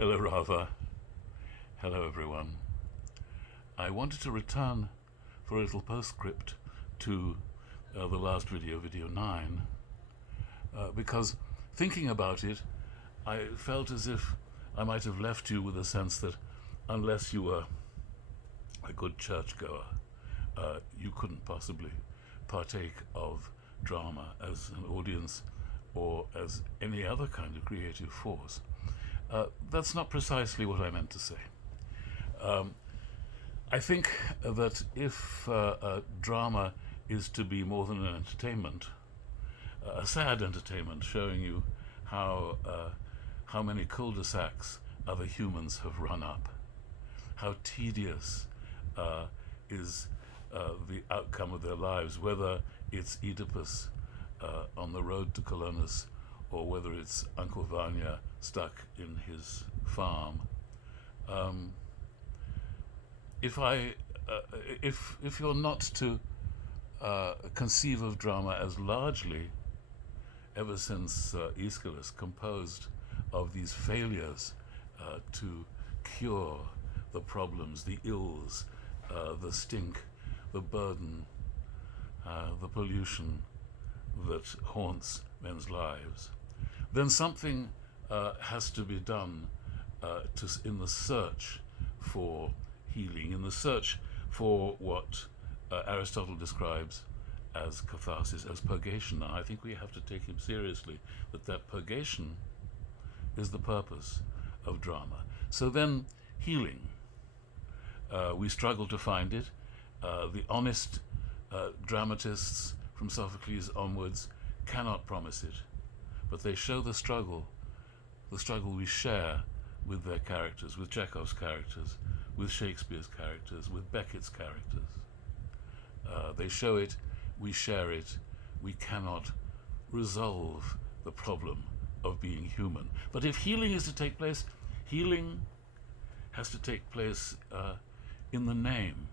Hello, Rava. Hello, everyone. I wanted to return for a little postscript to the last video, video 9, because thinking about it, I felt as if I might have left you with a sense that unless you were a good churchgoer, you couldn't possibly partake of drama as an audience or as any other kind of creative force. That's not precisely what I meant to say. I think that if drama is to be more than an entertainment, a sad entertainment showing you how many cul-de-sacs other humans have run up, how tedious is the outcome of their lives, whether it's Oedipus on the road to Colonus, or whether it's Uncle Vanya stuck in his farm. If you're not to conceive of drama as largely, ever since Aeschylus, composed of these failures to cure the problems, the ills, the stink, the burden, the pollution that haunts men's lives, then something has to be done in the search for healing, in the search for what Aristotle describes as catharsis, as purgation. And I think we have to take him seriously, that purgation is the purpose of drama. So then, healing. We struggle to find it. The honest dramatists from Sophocles onwards cannot promise it, but they show the struggle we share with their characters, with Chekhov's characters, with Shakespeare's characters, with Beckett's characters. They show it, we share it, we cannot resolve the problem of being human. But if healing is to take place, healing has to take place in the name.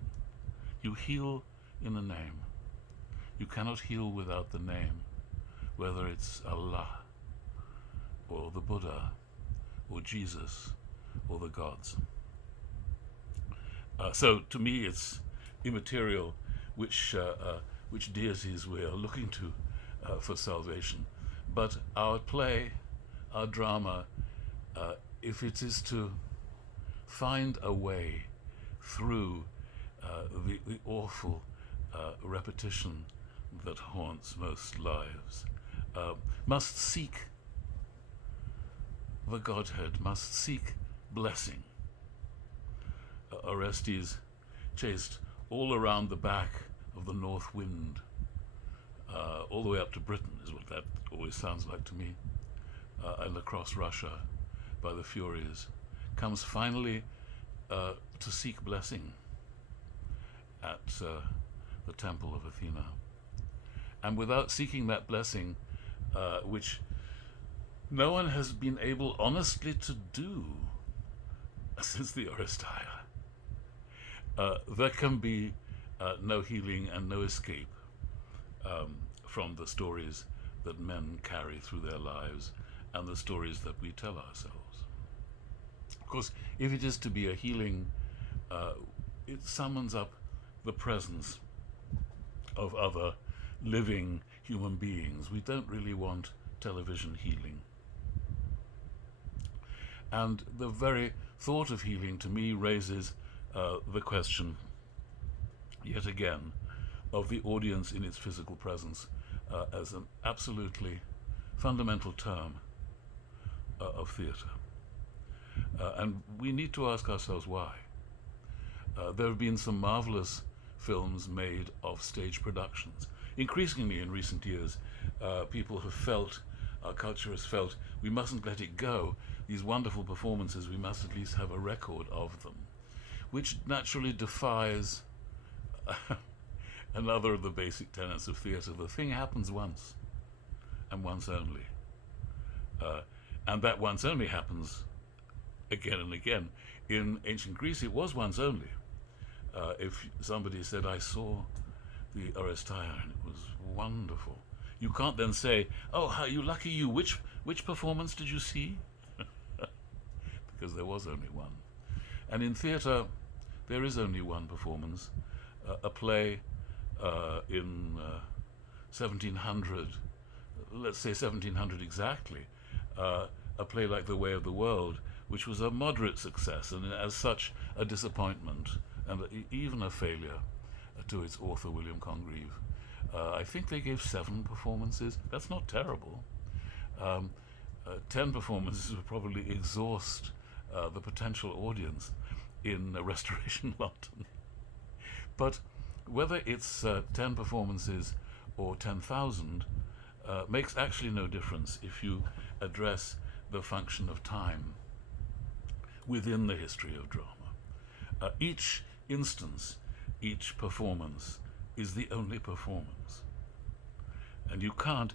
You heal in the name. You cannot heal without the name, whether it's Allah, or the Buddha, or Jesus, or the gods. So to me it's immaterial which deities we are looking to for salvation. But our play, our drama, if it is to find a way through the awful repetition that haunts most lives, must seek the Godhead, must seek blessing. Orestes chased all around the back of the north wind, all the way up to Britain, is what that always sounds like to me, and across Russia by the Furies, comes finally to seek blessing at the temple of Athena. And without seeking that blessing, which no one has been able honestly to do since the Oresteia, there can be no healing and no escape from the stories that men carry through their lives and the stories that we tell ourselves. Of course, if it is to be a healing, it summons up the presence of other living human beings. We don't really want television healing. And the very thought of healing to me raises the question, yet again, of the audience in its physical presence as an absolutely fundamental term of theatre. And we need to ask ourselves why. There have been some marvelous films made of stage productions. Increasingly in recent years, people have felt, our culture has felt, we mustn't let it go. These wonderful performances, we must at least have a record of them, which naturally defies another of the basic tenets of theatre. The thing happens once, and once only. And that once only happens again and again. In ancient Greece, it was once only. If somebody said, I saw the Oresteia and it was wonderful, you can't then say, oh, how you lucky you, which performance did you see? because there was only one. And in theatre, there is only one performance. A play in 1700, let's say 1700 exactly, a play like The Way of the World, which was a moderate success and as such a disappointment and even a failure to its author, William Congreve. I think they gave 7 performances. That's not terrible. 10 performances would probably exhaust the potential audience in Restoration London. But whether it's 10 performances or 10,000 makes actually no difference if you address the function of time within the history of drama. Each instance, each performance is the only performance. And you can't,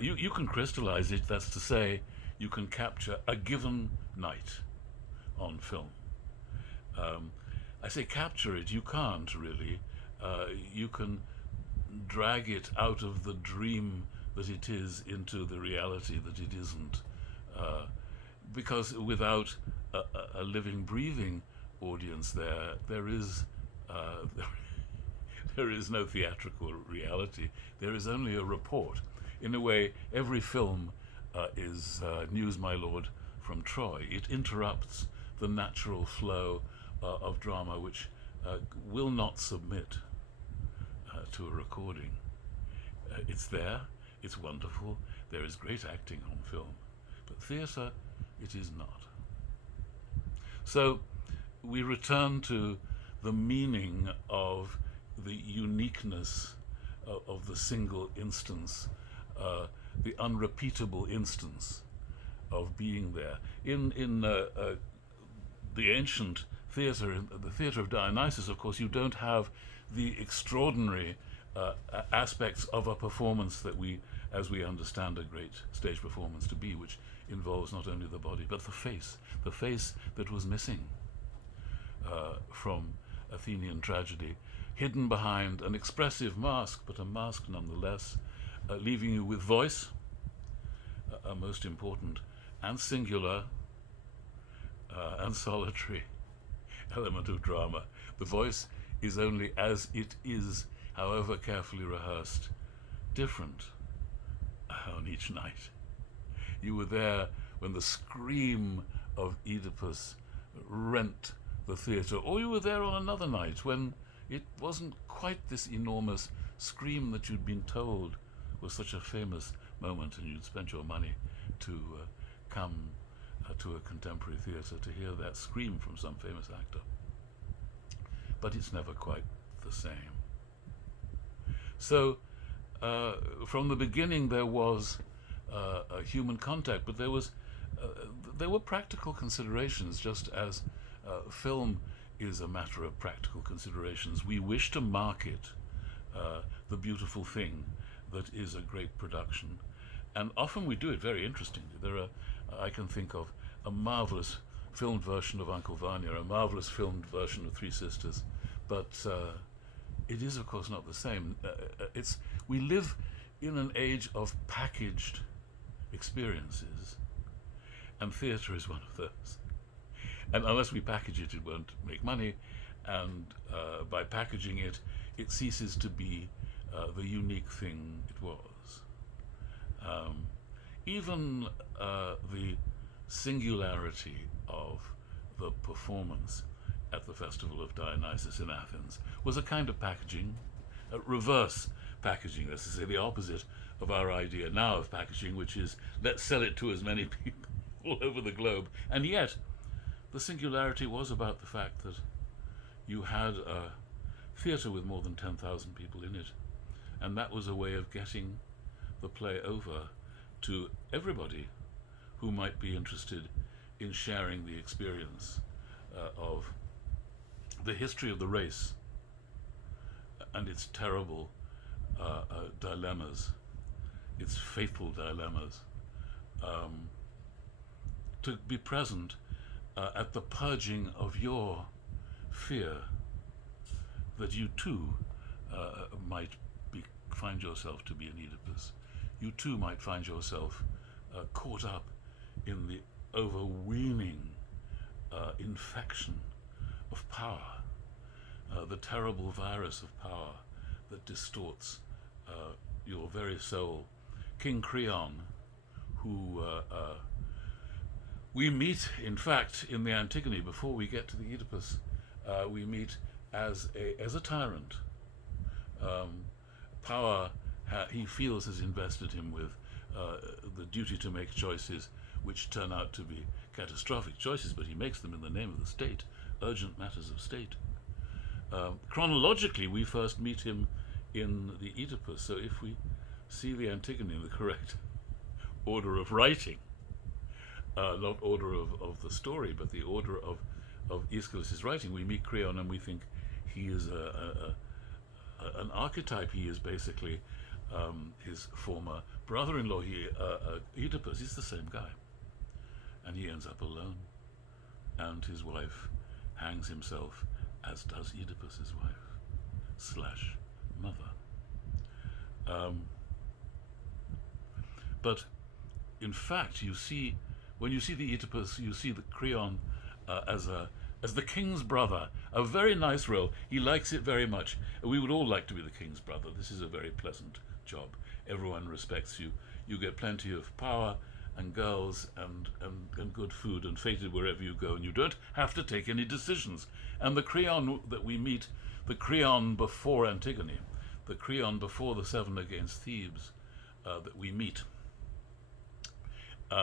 you can crystallize it, that's to say, you can capture a given night on film. I say capture it, you can't really. You can drag it out of the dream that it is into the reality that it isn't. Because without a living, breathing audience there is there is no theatrical reality. There is only a report. In a way, every film is News, My Lord, from Troy. It interrupts the natural flow of drama, which will not submit to a recording. It's there, it's wonderful, there is great acting on film, but theatre, it is not. So we return to the meaning of the uniqueness of the single instance, the unrepeatable instance of being there. In the ancient theatre, the theatre of Dionysus, of course, you don't have the extraordinary aspects of a performance that we, as we understand a great stage performance to be, which involves not only the body, but the face that was missing from Athenian tragedy, hidden behind an expressive mask, but a mask nonetheless, leaving you with voice, a most important and singular and solitary element of drama. The voice is only as it is, however carefully rehearsed, different on each night. You were there when the scream of Oedipus rent the theatre, or you were there on another night when it wasn't quite this enormous scream that you'd been told was such a famous moment, and you'd spent your money to come to a contemporary theatre to hear that scream from some famous actor. But it's never quite the same. So from the beginning there was a human contact, but there were practical considerations, just as film is a matter of practical considerations. We wish to market the beautiful thing that is a great production, and often we do it very interestingly. I can think of a marvelous filmed version of Uncle Vanya, a marvelous filmed version of Three Sisters, but it is of course not the same. We live in an age of packaged experiences, and theatre is one of those. And unless we package it, it won't make money, and by packaging it, it ceases to be the unique thing it was. Even the singularity of the performance at the Festival of Dionysus in Athens was a kind of packaging, reverse packaging, that's to say, the opposite of our idea now of packaging, which is let's sell it to as many people all over the globe. And yet, the singularity was about the fact that you had a theatre with more than 10,000 people in it, and that was a way of getting the play over to everybody who might be interested in sharing the experience of the history of the race and its terrible dilemmas, its fatal dilemmas, to be present at the purging of your fear that you too might find yourself to be an Oedipus. You too might find yourself caught up in the overweening infection of power, the terrible virus of power that distorts your very soul. King Creon, who we meet, in fact, in the Antigone, before we get to the Oedipus, we meet as a tyrant. Power he feels has invested him with the duty to make choices which turn out to be catastrophic choices, but he makes them in the name of the state, urgent matters of state. Chronologically, we first meet him in the Oedipus, so if we see the Antigone in the correct order of writing, not order of the story, but the order of Aeschylus' writing, we meet Creon and we think he is an archetype. He is basically his former brother-in-law, Oedipus. He's the same guy. And he ends up alone. And his wife hangs himself, as does Oedipus' wife / mother. But in fact, you see, when you see the Oedipus, you see the Creon as the king's brother. A very nice role. He likes it very much. We would all like to be the king's brother. This is a very pleasant job. Everyone respects you. You get plenty of power and girls and good food and feted wherever you go, and you don't have to take any decisions. And the Creon that we meet, the Creon before Antigone, the Creon before the 7 against Thebes that we meet,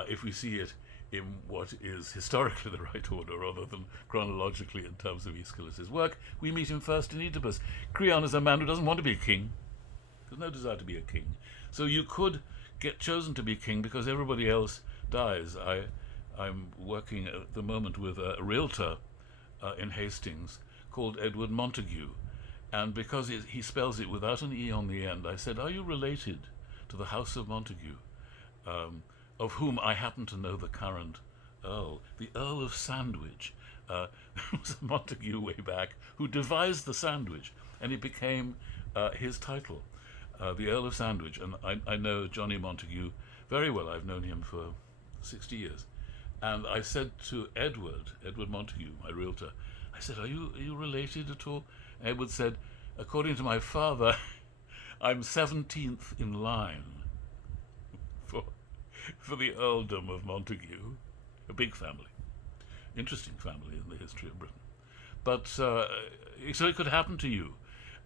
if we see it in what is historically the right order rather than chronologically in terms of Aeschylus' work, we meet him first in Oedipus. Creon is a man who doesn't want to be a king. There's no desire to be a king. So you could get chosen to be king because everybody else dies. I'm working at the moment with a realtor in Hastings called Edward Montague, and because he spells it without an E on the end, I said, are you related to the House of Montague? Of whom I happen to know the current Earl, the Earl of Sandwich. There was a Montague way back who devised the sandwich, and it became his title, the Earl of Sandwich. And I know Johnny Montague very well. I've known him for 60 years. And I said to Edward Montague, my realtor, I said, are you related at all? Edward said, according to my father, I'm 17th in line for the earldom of Montague. A big family, interesting family in the history of Britain. But so it could happen to you.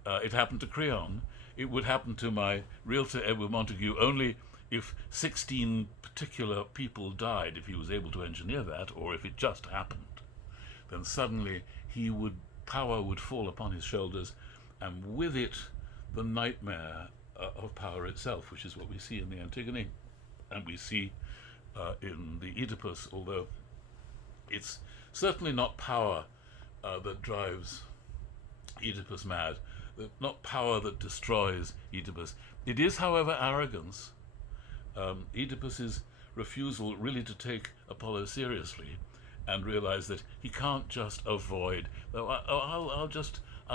It happened to Creon. It would happen to my realtor Edward Montague only if 16 particular people died, if he was able to engineer that, or if it just happened. Then suddenly power would fall upon his shoulders, and with it the nightmare of power itself, which is what we see in the Antigone. And we see in the Oedipus, although it's certainly not power that drives Oedipus mad, not power that destroys Oedipus. It is, however, arrogance. Oedipus's refusal really to take Apollo seriously and realize that he can't just avoid, I'll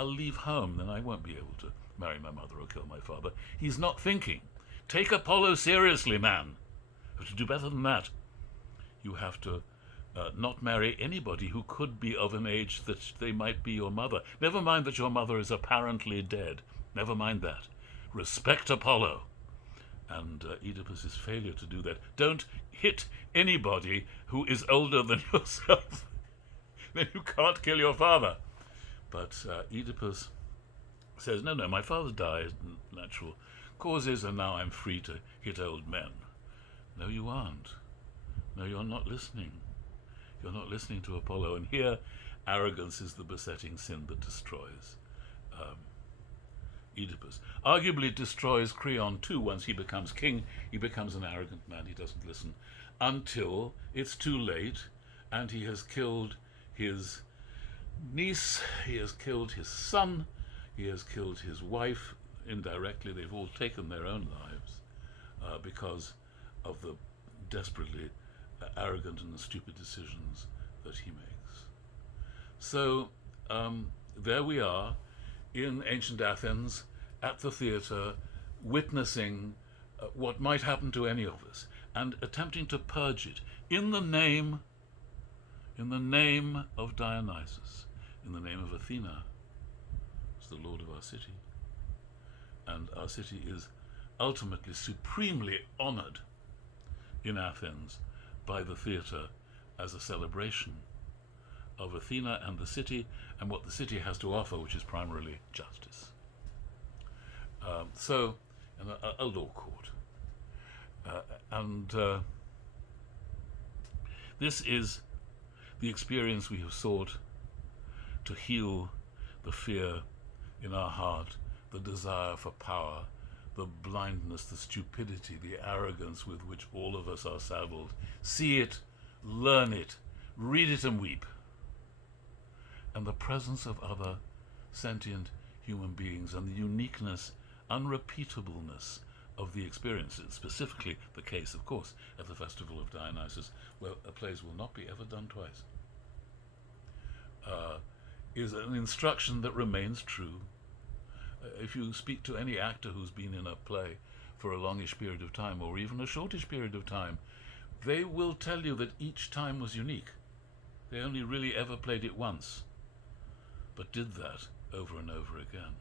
leave home, then I won't be able to marry my mother or kill my father. He's not thinking, take Apollo seriously, man. To do better than that, you have to not marry anybody who could be of an age that they might be your mother. Never mind that your mother is apparently dead. Never mind that. Respect Apollo. And Oedipus's failure to do that. Don't hit anybody who is older than yourself. Then you can't kill your father. But Oedipus says, no, my father died, natural causes, and now I'm free to hit old men. No, you aren't. No, you're not listening. You're not listening to Apollo. And here, arrogance is the besetting sin that destroys Oedipus. Arguably, it destroys Creon too. Once he becomes king, he becomes an arrogant man. He doesn't listen until it's too late, and he has killed his niece, he has killed his son, he has killed his wife. Indirectly, they've all taken their own lives because of the desperately arrogant and stupid decisions that he makes. So there we are in ancient Athens at the theatre, witnessing what might happen to any of us and attempting to purge it in the name in the name of Dionysus, in the name of Athena, who's the lord of our city. And our city is ultimately supremely honored in Athens by the theatre as a celebration of Athena and the city and what the city has to offer, which is primarily justice. So, in a law court. And this is the experience we have sought to heal the fear in our heart, the desire for power, the blindness, the stupidity, the arrogance with which all of us are saddled. See it, learn it, read it and weep. And the presence of other sentient human beings and the uniqueness, unrepeatableness of the experiences, specifically the case, of course, at the Festival of Dionysus, where plays will not be ever done twice, is an instruction that remains true. If you speak to any actor who's been in a play for a longish period of time, or even a shortish period of time, they will tell you that each time was unique. They only really ever played it once, but did that over and over again.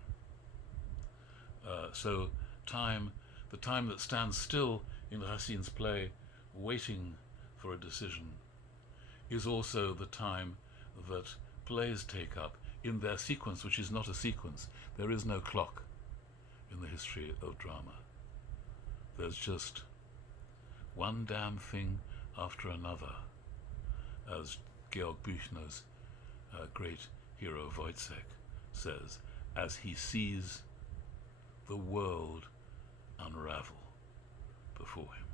So time, the time that stands still in Racine's play, waiting for a decision, is also the time that plays take up in their sequence, which is not a sequence. There is no clock in the history of drama. There's just one damn thing after another, as Georg Büchner's great hero Wojciech says, as he sees the world unravel before him.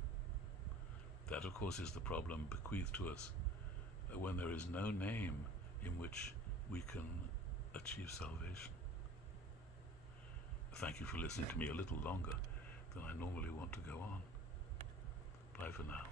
That, of course, is the problem bequeathed to us when there is no name in which we can achieve salvation. Thank you for listening to me a little longer than I normally want to go on. Bye for now.